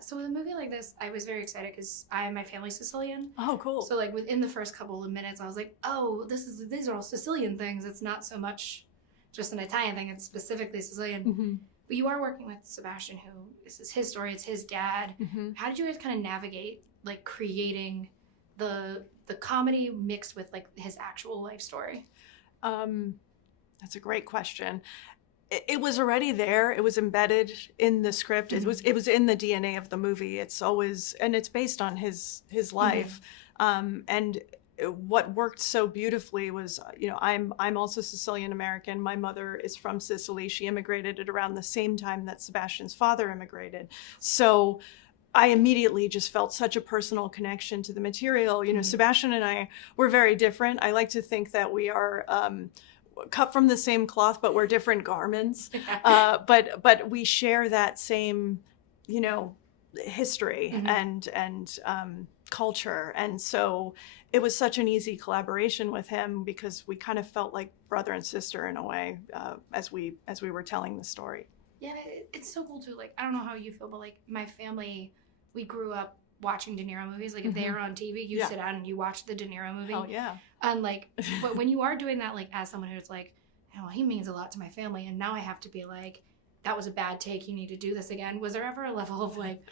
So with a movie like this, I was very excited because my family's Sicilian. Oh, cool. So like within the first couple of minutes, I was like, oh, these are all Sicilian things. It's not so much just an Italian thing. It's specifically Sicilian. Mm-hmm. But you are working with Sebastian, who this is his story. It's his dad. Mm-hmm. How did you guys kind of navigate like creating the comedy mixed with like his actual life story? That's a great question. It was already there. It was embedded in the script. Mm-hmm. It was in the DNA of the movie. It's always, and it's based on his life. Mm-hmm. And what worked so beautifully was, I'm also Sicilian American. My mother is from Sicily. She immigrated at around the same time that Sebastian's father immigrated. So I immediately just felt such a personal connection to the material. Mm-hmm. Sebastian and I were very different. I like to think that we are cut from the same cloth, but we're different garments. But we share that same, history mm-hmm. and culture. And so it was such an easy collaboration with him because we kind of felt like brother and sister in a way as we were telling the story. Yeah, it's so cool too. Like, I don't know how you feel, but like my family, we grew up watching De Niro movies. Like if they are on TV, you sit down and you watch the De Niro movie. Oh yeah. And like, but when you are doing that, like as someone who's like, oh, he means a lot to my family, and now I have to be like, that was a bad take. You need to do this again. Was there ever a level of like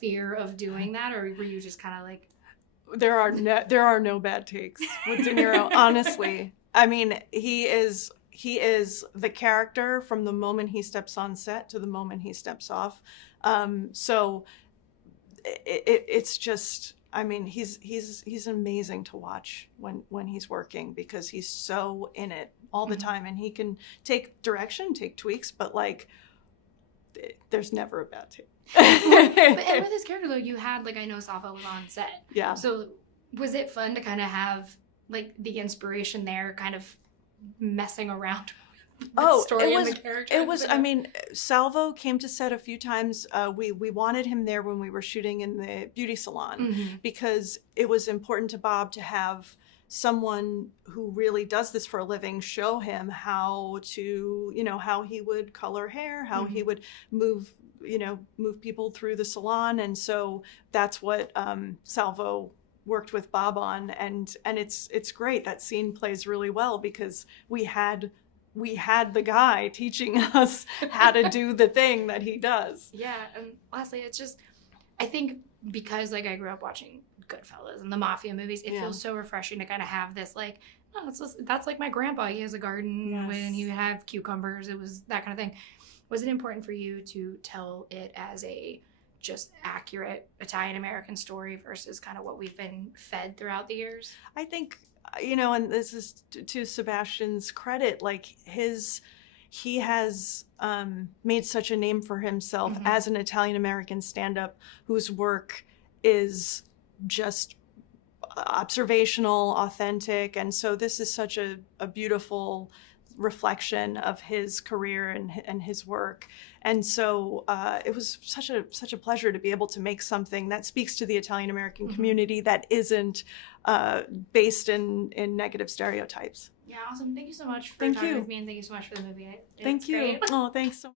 fear of doing that, or were you just kind of like? There are no bad takes with De Niro. Honestly, I mean, he is the character from the moment he steps on set to the moment he steps off. So it's just, I mean, he's amazing to watch when he's working because he's so in it all the time, and he can take direction, take tweaks, but like there's never a bad take. But with his character though, you had like, I know Safa was on set. Yeah. So was it fun to kind of have like the inspiration there, kind of messing around? Story and the character. It was. I mean, Salvo came to set a few times. We wanted him there when we were shooting in the beauty salon because it was important to Bob to have someone who really does this for a living show him how to, how he would color hair, how he would move people through the salon, and so that's what Salvo worked with Bob on, and it's great. That scene plays really well because we had the guy teaching us how to do the thing that he does. Yeah, and lastly, it's just, I think because like I grew up watching Goodfellas and the mafia movies, it feels so refreshing to kind of have this like, oh, that's like my grandpa. He has a garden when he would have cucumbers. It was that kind of thing. Was it important for you to tell it as a just accurate Italian-American story versus kind of what we've been fed throughout the years? I think, and this is to Sebastian's credit, like he has made such a name for himself as an Italian-American stand-up whose work is just observational, authentic. And so this is such a beautiful reflection of his career and his work. And so it was such a pleasure to be able to make something that speaks to the Italian-American community that isn't based in negative stereotypes. Yeah, awesome. Thank you so much for talking with me, and thank you so much for the movie. Thank you. Great. Oh, thanks so much.